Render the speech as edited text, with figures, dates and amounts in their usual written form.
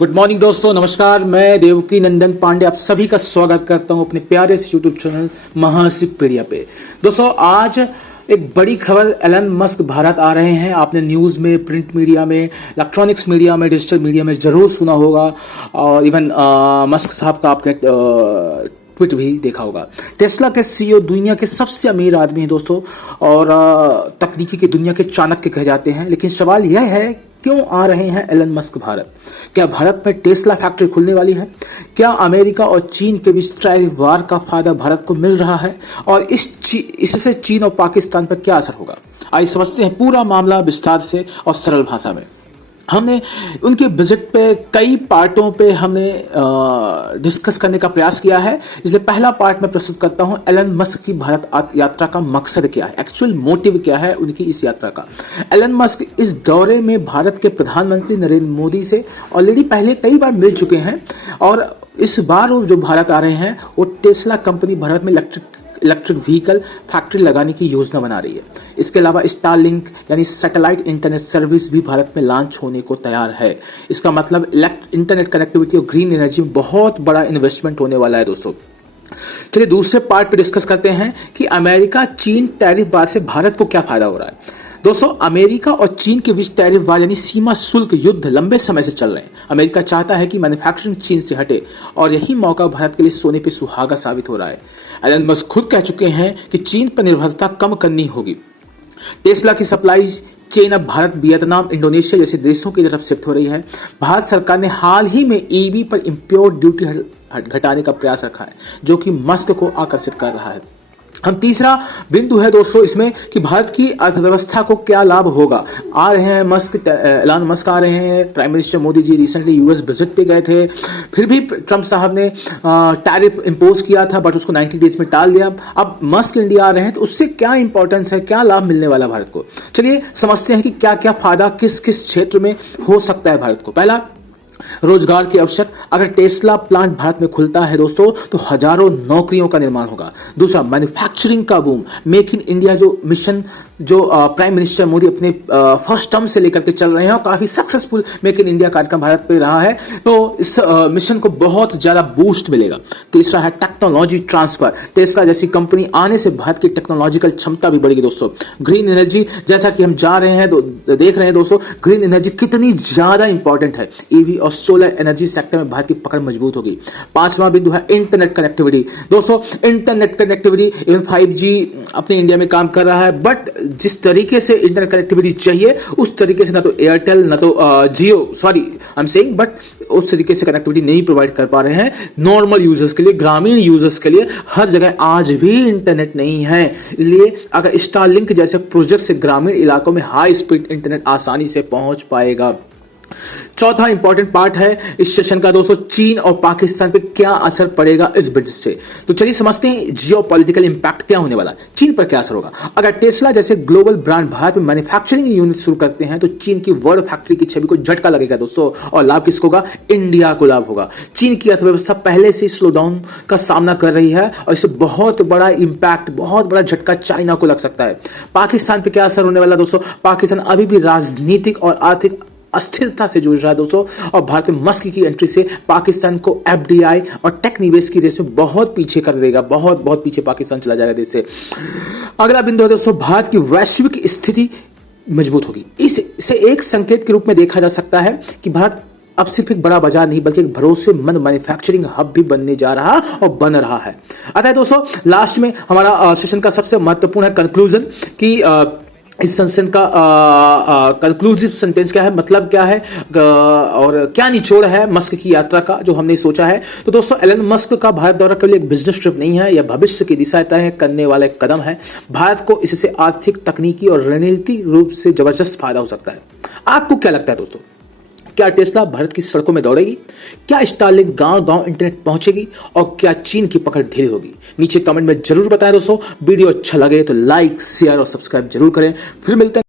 Good morning दोस्तों, नमस्कार। मैं देवकी नंदन पांडे आप सभी का स्वागत करता हूं अपने प्यारे से यूट्यूब चैनल महासिपीडिया पे। दोस्तों, आज एक बड़ी खबर, एलन मस्क भारत आ रहे हैं। आपने न्यूज़ में, प्रिंट मीडिया में, इलेक्ट्रॉनिक्स मीडिया में, डिजिटल मीडिया में ज़रूर सुना होगा और इवन मस्क साहब का आपने ट्वीट भी देखा होगा। टेस्ला के सीईओ दुनिया के सबसे अमीर आदमी हैं दोस्तों, और तकनीकी की दुनिया के चाणक्य कहे जाते हैं। लेकिन सवाल यह है, क्यों आ रहे हैं एलन मस्क भारत? क्या भारत में टेस्ला फैक्ट्री खुलने वाली है? क्या अमेरिका और चीन के बीच टैरिफ वार का फायदा भारत को मिल रहा है? और इससे चीन और पाकिस्तान पर क्या असर होगा? आइए समझते हैं पूरा मामला विस्तार से और सरल भाषा में। हमने उनके विजिट पे कई पार्टों पे हमने डिस्कस करने का प्रयास किया है। इसलिए पहला पार्ट मैं प्रस्तुत करता हूं, एलन मस्क की भारत यात्रा का मकसद क्या है, एक्चुअल मोटिव क्या है उनकी इस यात्रा का। एलन मस्क इस दौरे में भारत के प्रधानमंत्री नरेंद्र मोदी से ऑलरेडी पहले कई बार मिल चुके हैं, और इस बार वो जो भारत आ रहे हैं वो टेस्ला कंपनी भारत में इलेक्ट्रिक व्हीकल फैक्ट्री लगाने की योजना बना रही है। इसके अलावा स्टारलिंक यानी सैटेलाइट इंटरनेट सर्विस भी भारत में लॉन्च होने को तैयार है। इसका मतलब इंटरनेट कनेक्टिविटी और ग्रीन एनर्जी में बहुत बड़ा इन्वेस्टमेंट होने वाला है दोस्तों। चलिए दूसरे पार्ट पे डिस्कस करते हैं कि अमेरिका चीन टैरिफ वार से भारत को क्या फायदा हो रहा है। दोस्तों, अमेरिका और चीन के बीच टैरिफ वार यानी सीमा शुल्क युद्ध लंबे समय से चल रहे हैं। अमेरिका चाहता है कि मैन्युफैक्चरिंग चीन से हटे, और यही मौका भारत के लिए सोने पे सुहागा साबित हो रहा है। एलन मस्क खुद कह चुके हैं कि चीन पर निर्भरता कम करनी होगी। टेस्ला की सप्लाई चेन अब भारत, वियतनाम, इंडोनेशिया जैसे देशों की तरफ शिफ्ट हो रही है। भारत सरकार ने हाल ही में ईवी पर इंपोर्ट ड्यूटी घटाने का प्रयास रखा है, जो कि मस्क को आकर्षित कर रहा है। हम तीसरा बिंदु है दोस्तों इसमें कि भारत की अर्थव्यवस्था को क्या लाभ होगा। आ रहे हैं एलन मस्क आ रहे हैं। Prime minister Modi ji recently US visit पे गए थे, फिर भी ट्रंप साहब ने टैरिफ इंपोज किया था, बट उसको 90 डेज में टाल दिया। अब मस्क इंडिया आ रहे हैं, तो उससे क्या इंपॉर्टेंस है, क्या लाभ मिलने वाला भारत को। चलिए समझते हैं कि क्या क्या फायदा किस किस क्षेत्र में हो सकता है भारत को। पहला, रोजगार के अवसर। अगर टेस्ला प्लांट भारत में खुलता है दोस्तों, तो हजारों नौकरियों का निर्माण होगा। दूसरा, मैन्युफैक्चरिंग का बूम। मेक इन इंडिया जो मिशन जो प्राइम मिनिस्टर मोदी अपने फर्स्ट टर्म से लेकर के चल रहे हैं, और काफी सक्सेसफुल मेक इन इंडिया कार्यक्रम भारत पे रहा है, तो इस मिशन को बहुत ज्यादा बूस्ट मिलेगा। तीसरा है टेक्नोलॉजी ट्रांसफर। टेस्ला जैसी कंपनी आने से भारत की टेक्नोलॉजिकल क्षमता भी बढ़ेगी दोस्तों। ग्रीन एनर्जी, जैसा कि हम जा रहे हैं देख रहे हैं दोस्तों, ग्रीन एनर्जी कितनी ज्यादा इंपॉर्टेंट है। ईवी और सोलर एनर्जी सेक्टर में भारत की पकड़ मजबूत होगी। पांचवां बिंदु है इंटरनेट कनेक्टिविटी। दोस्तों, इंटरनेट कनेक्टिविटी, इवन 5G अपने इंडिया में काम कर रहा है, बट जिस तरीके से इंटरनेट कनेक्टिविटी चाहिए उस तरीके से ना तो एयरटेल ना तो Jio, sorry I am saying, but उस तरीके से कनेक्टिविटी नहीं प्रोवाइड कर पा रहे हैं नॉर्मल यूजर्स के लिए, ग्रामीण यूजर्स के लिए। हर जगह आज भी इंटरनेट नहीं है। इसलिए अगर स्टारलिंक जैसे प्रोजेक्ट से ग्रामीण इलाकों में हाई स्पीड इंटरनेट आसानी से पहुंच पाएगा। चौथा इंपॉर्टेंट पार्ट है इस सेशन का दोस्तों, चीन और पाकिस्तान पे क्या असर पड़ेगा इस बिड से। तो चलिए समझते हैं जियोपॉलिटिकल इंपैक्ट क्या होने वाला है, चीन पर क्या असर होगा। अगर टेस्ला जैसे ग्लोबल ब्रांड भारत में मैन्युफैक्चरिंग यूनिट शुरू करते हैं, तो चीन की वर्ल्ड फैक्ट्री की छवि को झटका लगेगा दोस्तों, और लाभ किसको होगा? इंडिया को लाभ होगा। चीन की अर्थव्यवस्था पहले से स्लो डाउन का सामना कर रही है, और इससे बहुत बड़ा इंपैक्ट, बहुत बड़ा झटका चाइना को लग सकता है। पाकिस्तान पे क्या असर होने वाला दोस्तों? पाकिस्तान अभी भी राजनीतिक और आर्थिक अस्थिरता से जूझ रहा है दोस्तों, और भारत में मस्क की एंट्री से पाकिस्तान को FDI और टेक निवेश की रेस में बहुत पीछे कर देगा, बहुत बहुत पीछे पाकिस्तान चला जाएगा देश से। अगला बिंदु है दोस्तों, भारत की वैश्विक स्थिति मजबूत होगी। इसे एक संकेत के रूप में देखा जा सकता है कि भारत अब सिर्फ एक बड़ा बाजार नहीं बल्कि एक भरोसेमंद मैन्युफैक्चरिंग हब भी बनने जा रहा और बन रहा है। अतः दोस्तों, लास्ट में हमारा सेशन का सबसे महत्वपूर्ण है कंक्लूजन, कि इस सेशन का कंक्लूसिव सेंटेंस क्या है, मतलब क्या है, और क्या निचोड़ है मस्क की यात्रा का जो हमने सोचा है। तो दोस्तों, एलन मस्क का भारत दौरा केवल एक बिजनेस ट्रिप नहीं है, यह भविष्य की दिशा तय करने वाला एक कदम है। भारत को इससे आर्थिक, तकनीकी और रणनीतिक रूप से जबरदस्त फायदा हो सकता है। आपको क्या लगता है दोस्तों? क्या टेस्ला भारत की सड़कों में दौड़ेगी? क्या स्टारलिंक गांव गांव इंटरनेट पहुंचेगी? और क्या चीन की पकड़ ढीली होगी? नीचे कमेंट में जरूर बताएं दोस्तों। वीडियो अच्छा लगे तो लाइक, शेयर और सब्सक्राइब जरूर करें। फिर मिलते हैं